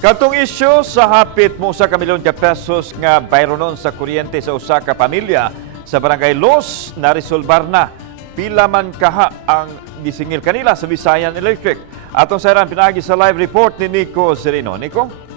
Katong isyu sa hapit mo sa kamilyon ka pesos nga bayronon sa kuryente sa usa ka pamilya sa Barangay Los na resolbar na. Pila man kaha ang gisingil kanila sa Visayan Electric. Atong sa pinagi sa live report ni Nico Serino. Nico?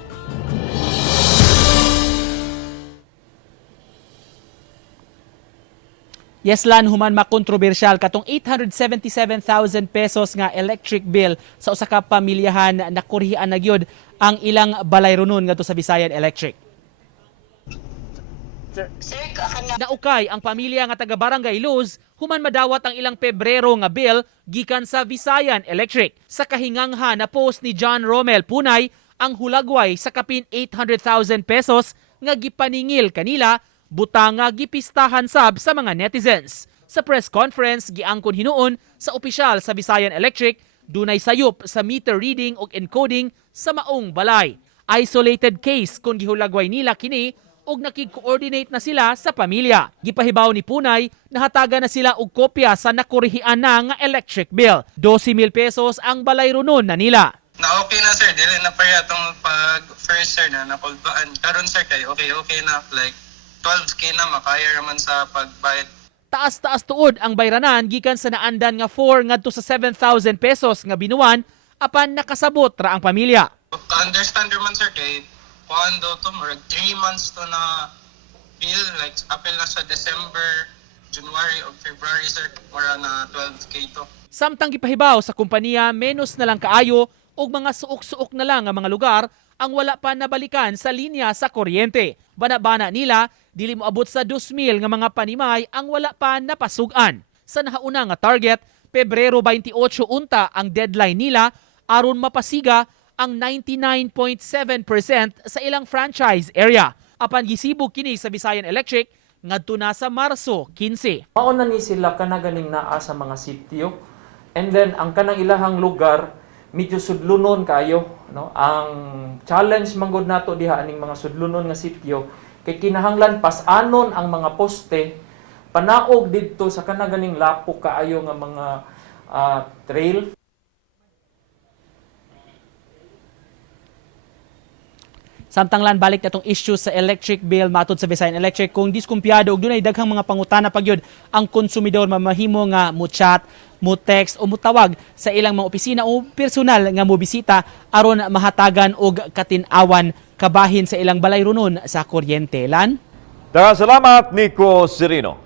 Yes, Lan, human makontrobersyal katong 877,000 pesos nga electric bill sa usa ka pamilyahan na kurihan na gyud ang ilang balayronon ngadto sa Visayan Electric. Naukay ang pamilya nga taga Barangay Luz human madawat ang ilang Pebrero nga bill gikan sa Visayan Electric. Sa kahingangha na post ni John Romel Punay ang hulagway sa kapin 800,000 pesos nga gipaningil kanila butang nga gipistahan sab sa mga netizens. Sa press conference, giangkon hinuon sa opisyal sa Visayan Electric, dunay sayop sa meter reading ug encoding sa maong balay. Isolated case kung gihulagway nila kini ug nakig-coordinate na sila sa pamilya. Gipahibaw ni Punay, nahataga na sila og kopya sa nakurihian na nga electric bill. 12,000 pesos ang balayronon na nila. Na okay na sir, dili na pa yatong pag first sir na nakulbaan. Karon sir kay okay na like 12K na makaya raman sa pagbayad. Taas-taas tuod ang bayranan gikan sa naandan nga 4 ngadto sa 7,000 pesos nga binuwan apan nakasabot ra ang pamilya. Understand man sir kay kuando to more 3 months to na bill like apel na sa December, January o February sir mura na 12K to. Samtang gipahibaw sa kumpanya menos na lang kaayo ug mga suok-suok na lang ang mga lugar ang wala pa nabalikan sa linya sa kuryente. Bana-bana nila dili moabot sa 2,000 nga mga panimay ang wala pa napasugan. Sa nahauna nga target, Pebrero 28 unta ang deadline nila aron mapasiga ang 99.7% sa ilang franchise area. Apan gisibog kini sa Visayan Electric ngadto na sa Marso 15. Mauna ni sila kanaganing naa sa mga sitio. And then ang kanang ilahang lugar medyo sudlunon kayo, no? Ang challenge manggod nato diha aning mga sudlunon nga sitio kay kinahanglan pas-anon ang mga poste panaog didto sa kanaganing lapo kaayo nga mga trail. Samtang lan balik natong issue sa electric bill matod sa Visayan Electric kung diskumpiyado og dunay daghang mga pangutana pagyud ang konsumidor mamahimo nga mo-chat, mo-text o mutawag sa ilang mga opisina o personal nga mobisita aron mahatagan og katin-awan kabahin sa ilang balayronon sa kuryente. Lan? Salamat, Nico Serino.